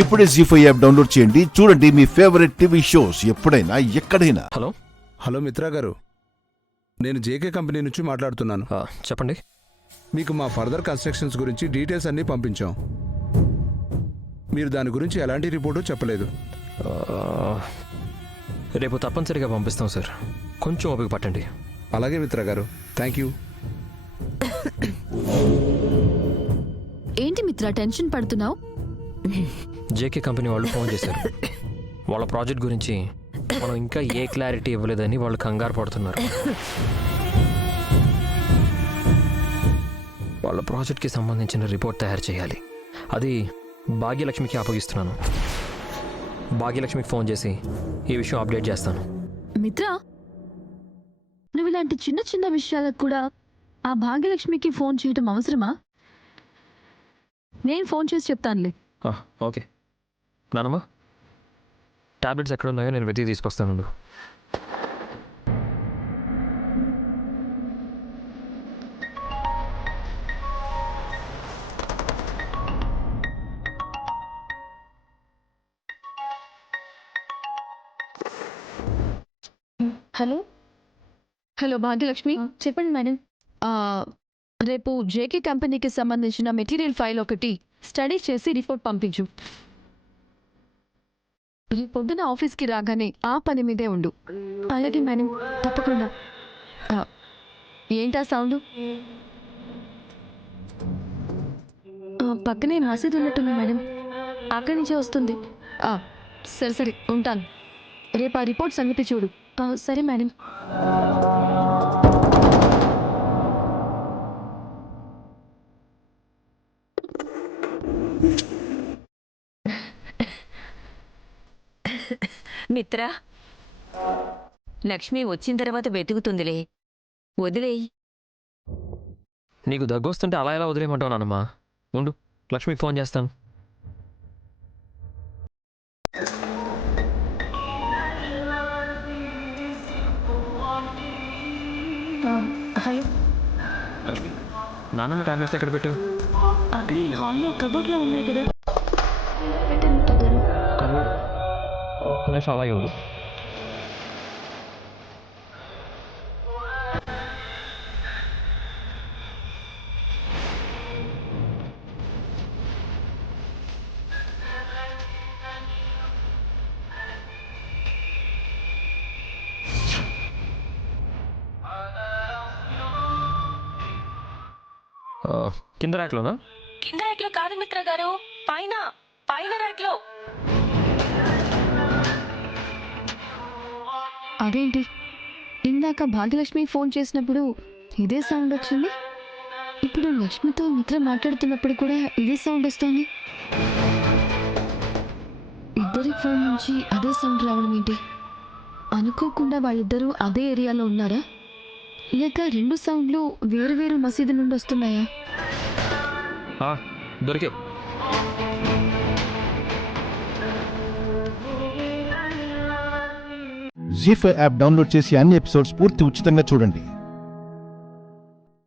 ఇప్పుడే జీ5 app download చేయండి. చూడండి మీ ఫేవరెట్ టీవీ షోస్ ఎప్పుడైనా ఎక్కడైనా. హలో మిత్రా గారు, నేను జేకే కంపెనీ నుంచి మాట్లాడుతున్నాను. చెప్పండి. మీకు మా ఫర్దర్ కన్స్ట్రక్షన్స్ గురించి డీటెయిల్స్ అన్నీ పంపించాం. మీరు దాని గురించి ఎలాంటి రిపోర్టు చెప్పలేదు. రేపు తప్పనిసరిగా పంపిస్తాం సార్, కొంచెం ఓపిక పట్టండి. అలాగే మిత్రా గారు, థ్యాంక్ యూ. ఏంటి మిత్ర టెన్షన్ పడుతున్నావు? జేకే కంపెనీ వాళ్ళు ఫోన్ చేశారు. వాళ్ళ ప్రాజెక్ట్ గురించి మనం ఇంకా ఏ క్లారిటీ ఇవ్వలేదని వాళ్ళు కంగారు పడుతున్నారు. వాళ్ళ ప్రాజెక్ట్కి సంబంధించిన రిపోర్ట్ తయారు చేయాలి. అది భాగ్యలక్ష్మికి అప్పగిస్తున్నాను. భాగ్యలక్ష్మికి ఫోన్ చేసి ఈ విషయం అప్డేట్ చేస్తాను. మిత్ర, నువ్వు ఇలాంటి చిన్న చిన్న విషయాలకు కూడా ఆ భాగ్యలక్ష్మికి ఫోన్ చేయటం అవసరమా? నేను ఫోన్ చేసి చెప్తానులే. ఓకే నానమ్మ, టాబ్లెట్స్ ఎక్కడ ఉన్నాయో నేను వెతికి తీసుకొస్తాను. హలో హలో భాగ్యలక్ష్మి, చెప్పండి మేడం. రేపు జేకే కంపెనీకి సంబంధించిన మెటీరియల్ ఫైల్ ఒకటి స్టడీ చేసి రిపోర్ట్ పంపించు. రేపు పొద్దున ఆఫీస్కి రాగానే ఆ పని మీదే ఉండు. అలాగే మేడం, తప్పకుండా. ఏంటా సౌండ్? పక్కనే మసీదు ఉన్నట్టుంది మేడం, అక్కడి నుంచే వస్తుంది. సరే సరే, ఉంటాను. రేపు ఆ రిపోర్ట్ సంగతి చూడు. సరే మేడం. మిత్ర, లక్ష్మి వచ్చిన తర్వాత వెతుకుతుందిలే, వదిలేయి. నీకు దగ్గు వస్తుంటే అలా ఎలా వదిలేయమంటావు నానమ్మా? ఉండు, లక్ష్మికి ఫోన్ చేస్తాను. హలో నాన్న, టాబ్లెట్స్ ఎక్కడ పెట్టు? అది హాల్లో కబోర్డ్లో ఉన్నాయి కదా. అలాగే ఉంది. కింద ర్యాక్లోనా? కింద ర్యాక్లో కాదు మిత్ర గారు, పైన పైన ర్యాక్లో. అదేంటి, ఇందాక భాగ్యలక్ష్మి ఫోన్ చేసినప్పుడు ఇదే సౌండ్ వచ్చింది, ఇప్పుడు లక్ష్మితో మిత్ర మాట్లాడుతున్నప్పుడు కూడా ఇదే సౌండ్ వస్తుంది. ఇద్దరి ఫోన్ నుంచి అదే సౌండ్ రావడం ఏంటి? అనుకోకుండా వాళ్ళిద్దరూ అదే ఏరియాలో ఉన్నారా, లేక రెండు సౌండ్లు వేరు వేరు మసీదు నుండి వస్తున్నాయా? దొరికే. జీ5 యాప్ డౌన్లోడ్ చేసి అన్ని ఎపిసోడ్స్ పూర్తి ఉచితంగా చూడండి.